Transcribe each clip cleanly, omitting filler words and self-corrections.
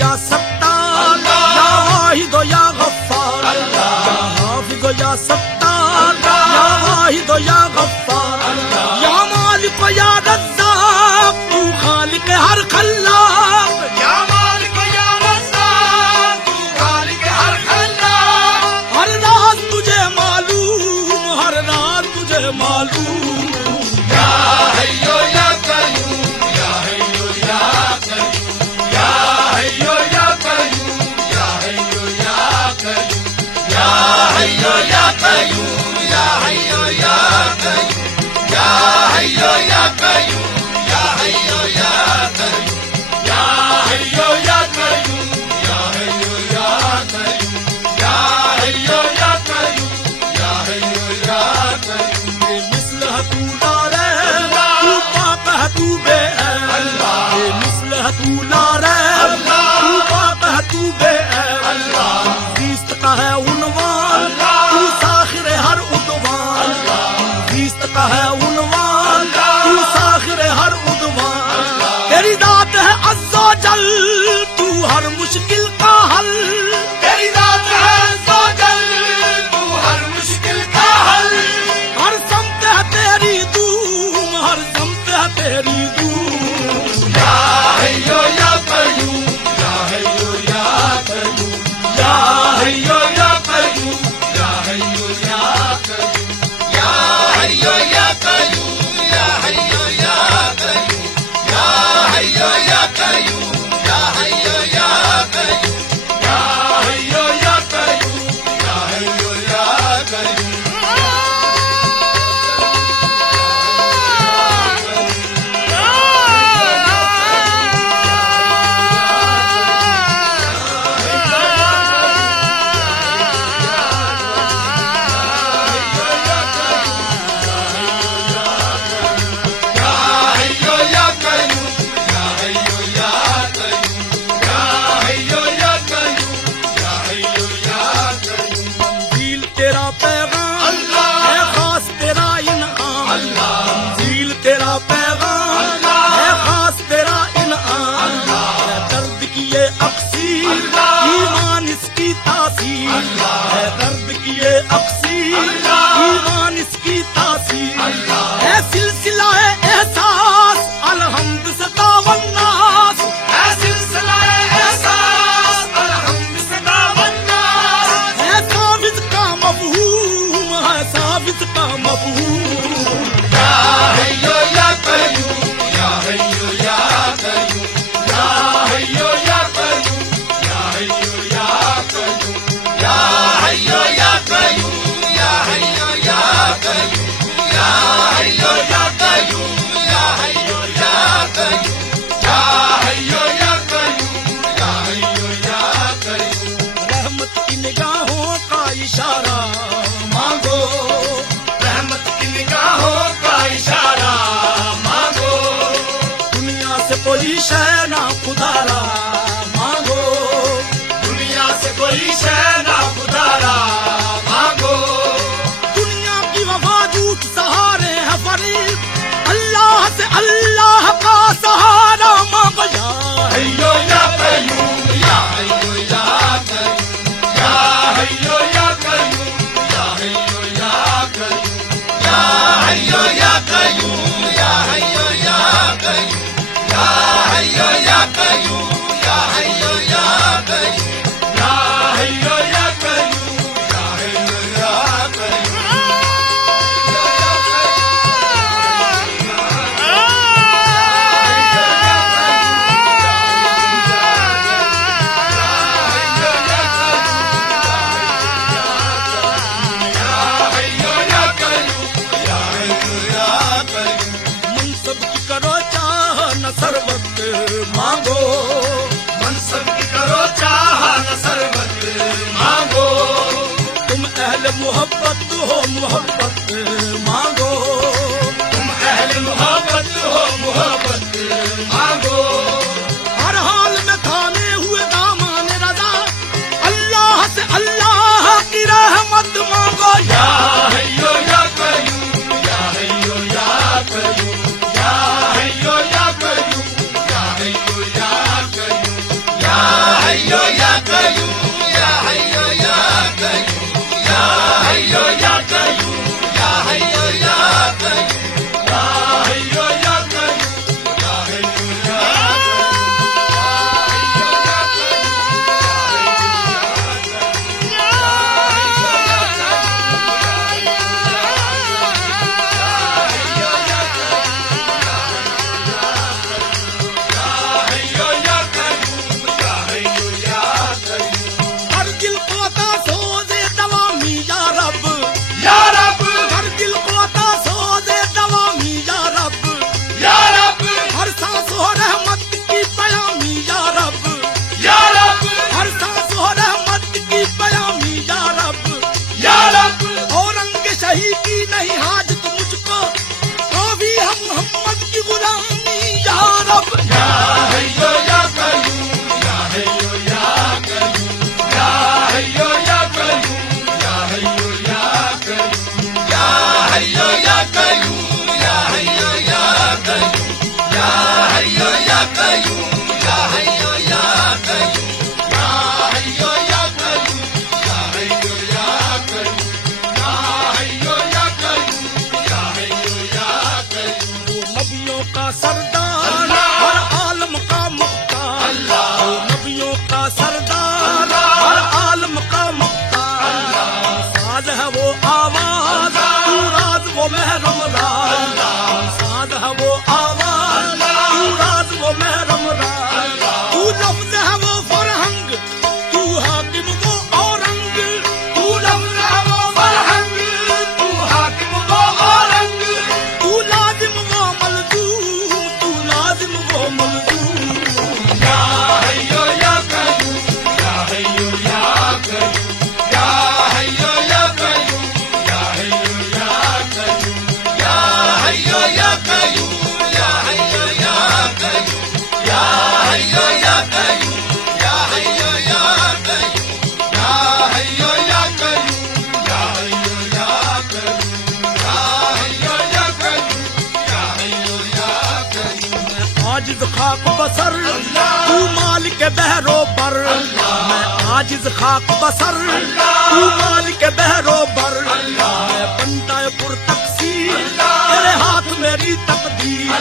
या सत्तार, या वाहिद या गफ्फार, या हाफिज या सत्तार, या वाहिद या गफ्फार, या मालिक या रज़्ज़ाक़, तू खालिक हर खल्लाक, या मालिक या रज़्ज़ाक़, तू खालिक हर खल्लाक। हर रात तुझे मालूम, हर रात तुझे मालूम। या हय्यो या क़य्यूम, या हय्यो या क़य्यूम, या हय्यो या क़य्यूम, या हय्यो या क़य्यूम, या हय्यो या क़य्यूम, या हय्यो या क़य्यूम, या हय्यो या क़य्यूम, या हय्यो या क़य्यूम, या हय्यो या क़य्यूम, या हय्यो या क़य्यूम, या हय्यो या क़य्यूम, या हय्यो या क़य्यूम। बेमिसल है तू लारे, तू पाक है तू बेऐब, बेमिसल है तू लारे, तू पाक है तू बेऐब। ज़ीस्त का है उन्वान, तू साखिर हर उद्वान, ज़ीस्त का है उन्वान, तू साखिर हर उद्वान। तेरी ज़ात है अज़्ज़ो जल, तू हर मुश्किल का हल, तेरी ज़ात है अज़्ज़ो जल, तू हर मुश्किल का हल। हर समत है तेरी दूम, हर समत है तेरी दूम। या हय्यो या क़य्यूम, या हय्यो या क़य्यूम, या हय्यो या क़य्यूम, या हय्यो या क़य्यूम, या हय्यो या क़य्यूम, या हय्यो या क़य्यूम, या हय्यो या क़य्यूम, या हय्यो या क़य्यूम, या हय्यो या क़य्यूम, या हय्यो या क़य्यूम। मंज़िल तेरा पैगाम है खास तेरा इनाम, मंज़िल तेरा पैगाम है खास तेरा इनाम। है दर्द की ये अक्सीर, ईमान इसकी तासीर, है दर्द की ये अक्सीर, ईमान इसकी तासीर। है सिलसिला है एहसास, अलहम्द से दावन्नास, है सिलसिला एहसास, अलहम्द से दावन्नास। है साबित का मफहूम, है साबित का मफहूम। या हय्यो या क़य्यूम, या हय्यो या क़य्यूम, या हय्यो या क़य्यूम, या हय्यो या क़य्यूम, या हय्यो या क़य्यूम, या हय्यो या क़य्यूम, या हय्यो या क़य्यूम, या हय्यो या क़य्यूम, या हय्यो या क़य्यूम, या हय्यो या क़य्यूम। रहमत की निगाहों का इशारा मांगो, रहमत की निगाहों का इशारा मांगो। दुनिया से कोई शय ना खुदारा मांगो, दुनिया से कोई शय ना खुदारा मांगो। दुनिया की वफा झूठ सहारे है फरीब, अल्लाह से अल्लाह का सहारा मांगो। या हय्यो या क़य्यूम, या हय्यो या क़य्यूम, या हय्यो या क़य्यूम, या हय्यो या क़य्यूम, या हय्यो या क़य्यूम, या हय्यो या क़य्यूम, या हय्यो या क़य्यूम, या हय्यो या क़य्यूम, या हय्यो या क़य्यूम, या हय्यो या क़य्यूम। मनसब की करो चाह न सरवत मांगो, मनसब की करो चाह न सरबत मांगो। तुम अहल मोहब्बत हो मोहब्बत मांगो, तुम अहल मोहब्बत हो मोहब्बत मांगो। हर हाल में थामे हुए दामान रज़ा, अल्लाह से अल्लाह की रहमत मांगो। या हय्यो या क़य्यूम, या हय्यो या क़य्यूम, या हय्यो या क़य्यूम, या हय्यो या क़य्यूम, या बसर, तू मालिक बहरो बर, मैं आजिज खाक बसर, तू मालिक बहरो बर, मैं बंदा पुर तकसीर, तेरे हाथ मेरी तकदीर,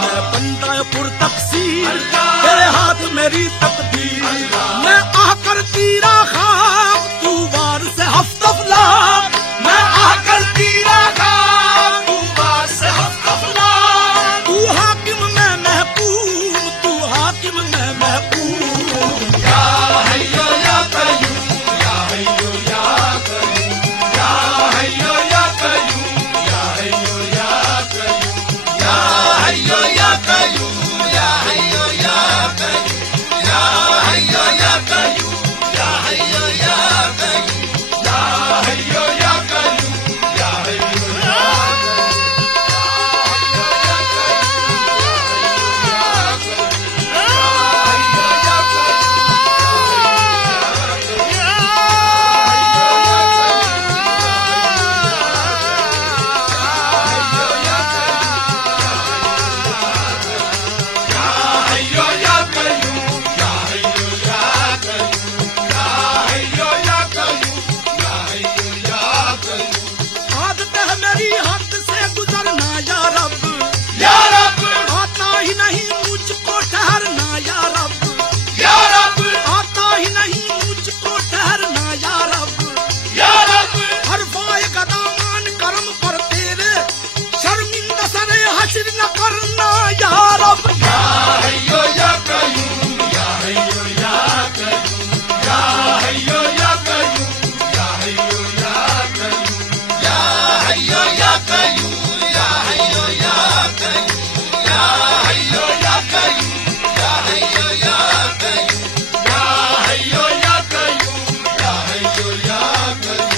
मैं बंदा पुर तकसीर, तेरे हाथ मेरी तकदीर, मैं आकर तीरा खाक, तू वार से हफ्तफला, मैं आकर तीरा खाक, तू वार से हफ्तफला, तू हाकिम मैं महकूम, तू हाकिम मैं महकूम, या हय्यो या कय्यूम, या हय्यो या कय्यूम, या हय्यो या कय्यूम, या हय्यो या कय्यूम, या हय्यो या कय्यूम, या हय्यो या कय्यूम, या हय्यो या कय्यूम, या हय्यो या कय्यूम, या हय्यो या कय्यूम, या हय्यो या आदत है मेरी हद से गुजरना या रब, या रब, आता ही नहीं मुझको ठहरना या रब, या रब, आता ही नहीं मुझको ठहरना या रब, या रब, हर फाय का दामान करम पर तेरे, शर्मिंदा सरे हश्र न करना या रब, या हय्यो या कय्यूम, या हय्यो या कय्यूम, या हय्यो या कय्यूम, या हय्यो या कय्यूम, या हय्यो या कय्यूम, या हय्यो या कय्यूम, या हय्यो या कय्यूम, या हय्यो या कय्यूम, या हय्यो या कय्यूम, या हय्यो या कय्यूम,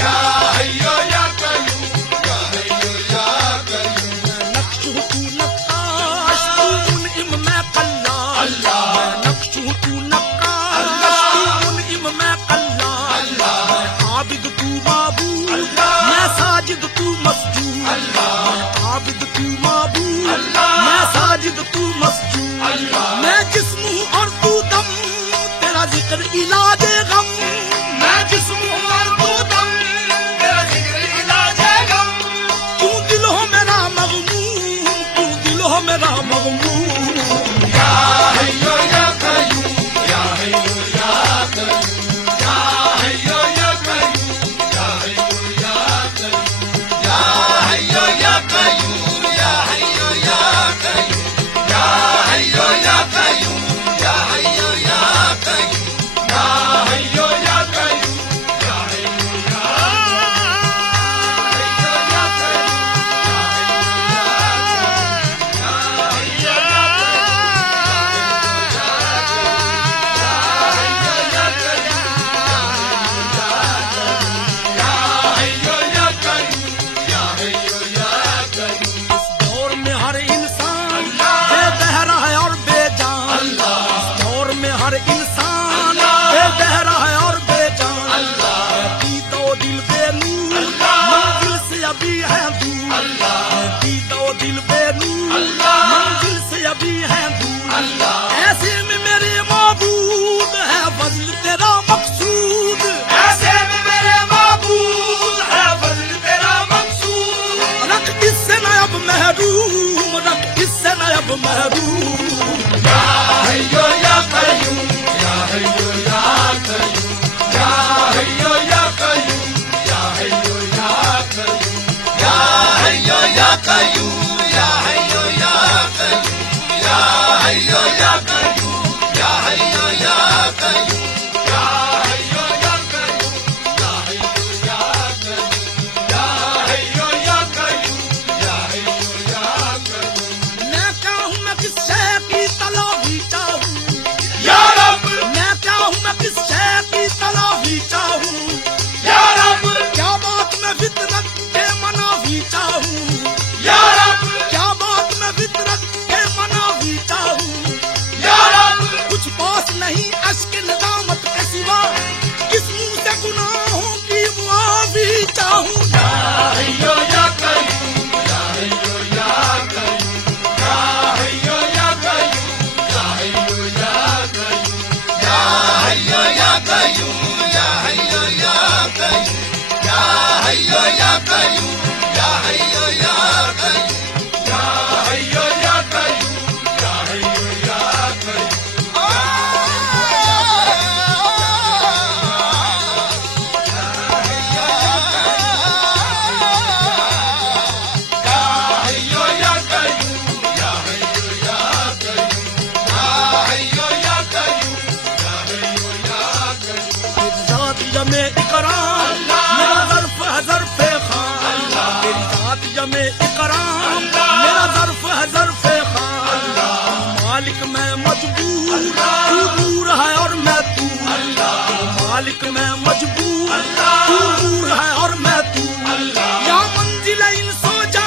या हय्यो या कय्यूम, या हय्यो या कय्यूम, नक्श हूँ तू नक्काश, तू मुनइम मैं कल्लाश, अल्लाह, मैं नक्श हूँ तू नक्काश, तू मुनइम मैं कल्लाश, मैं आबिद तू माबूद, मैं साजिद तू मसजूद, मैं आबिद तू माबूद, मैं साजिद तू मसजूद, मैं जिस्म हूँ और तू दम, तेरा जिक्र इलाजे गम, मैं जिस्म हूँ और तू दम, तेरा जिक्र इलाजे गम, तू दिल हो मेरा मगमूम, तू दिल हो मेरा मगमूम, या हय्यो या कय्यूम, या हय्यो या कय्यूम, या हय्यो या कय्यूम, या हय्यो या कय्यूम, या हय्यो या कय्यूम, या हय्यो या कय्यूम, या हय्यो या कय्यूम, या हय्यो या कय्यूम, या हय्यो या कय्यूम, या हय्यो या इस दौर में हर इंसान बेबहरा है और बेजान, इस दौर में हर इंसान बेबहरा है और बेजान, कहती तो दिल बेनूर, मंजिल से अभी है दूर, कहती तो दिल बेनूर, मंजिल से अभी है दूर, ऐसे में मेरे माबूद है फजल तेरा मकसूद, ऐसे में मेरे माबूद है फजल तेरा मकसूद, रख इससे न अब महरूम, रख इससे न अब महरूम, या हय्यो या कय्यूम, या कयूम या हय्यो या कयूम या हय्यो या कयूम या हय्यो या कयूम या हय्यो या कयूम या हय्यो या कयूम जमे इकराम मेरा ज़र्फ़ है ज़र्फ़े ख़ान तेरी ज़ात जमे इकराम मेरा ज़र्फ़ है ज़र्फ़े ख़ान मालिक मैं मजबूर तू दूर है और मैं तू मालिक मैं मजबूर तू दूर है और मैं तू या मंजिल इंसान जा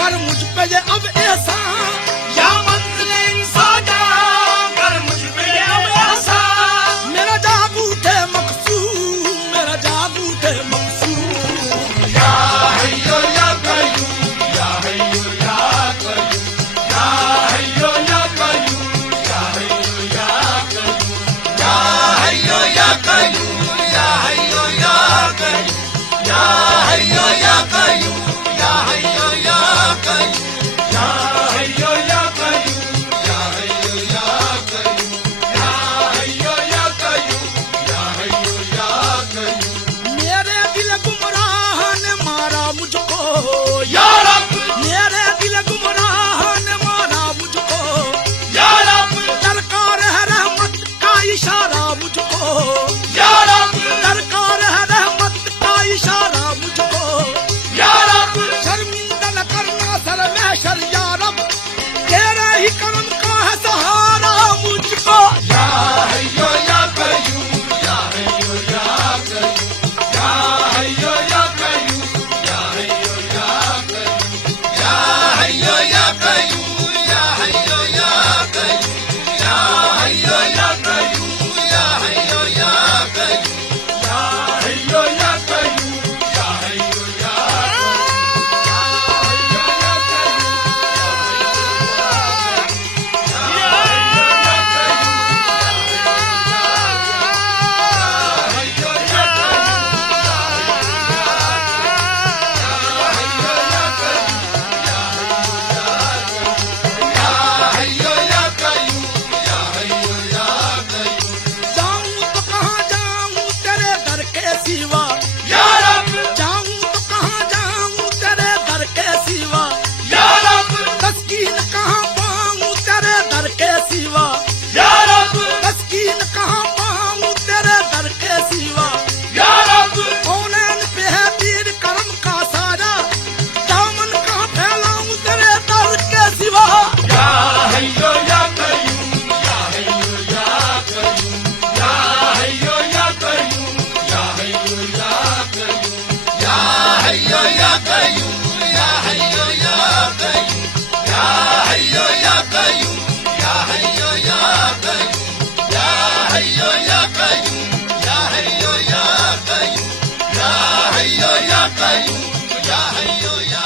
कर मुझ पे ये अब एहसान या मंजिल इंसान जा कर मुझ पे ये अब एहसान मेरा जाबू थे या हय्यो या कयूम या हय्यो या कयूम या हय्यो या कयूम या हय्यो या कयूम या हय्यो या कयूम या हय्यो या कयूम या हय्यो या कयूम या हय्यो या कयूम या हय्यो या कयूम या हय्यो या कयूम या हय्यो या कयूम या हय्यो या कयूम मेरे दिल गुमराह ने मारा मुझको या रब मेरे दिल गुमराह ने मारा मुझको या रब दरकार है रहमत का इशारा मुझको या रब दरकार है रहमत का इशारा मुझको या रब शर्मिंदा न करना सर महशर या रब तेरे ही करम का है सहारा मुझको या हय्यो या कयूम या हय्यो या कयूम या हय्यो या कयूम या हय्यो या कयूम या हय्यो या कयूम या हय्यो या कयूम या हय्यो या कयूम या हय्यो या कयूम या हय्यो या कयूम या हय्यो या जाऊं तो कहाँ जाऊं तेरे दर के सिवा या रब जाऊं तो कहाँ जाऊं तेरे दर के सिवा या रब तस्कीन कहाँ पाऊं तेरे दर के सिवा या रब तस्कीन कहाँ पाऊं तेरे दर के सिवा या रब कौनैन पे है तीर करम का सारा दामन कहाँ फैलाऊं तेरे दर के सिवा या हय्यो या कयूम या हय्यो या कयूम या हय्यो या कयूम या हय्यो या कयूम या हय्यो या कयूम या हय्यो या कयूम या हय्यो या कयूम या हय्यो या कयूम या हय्यो या कयूम या हय्यो या कयूम या हय्यो या कयूम या हय्यो या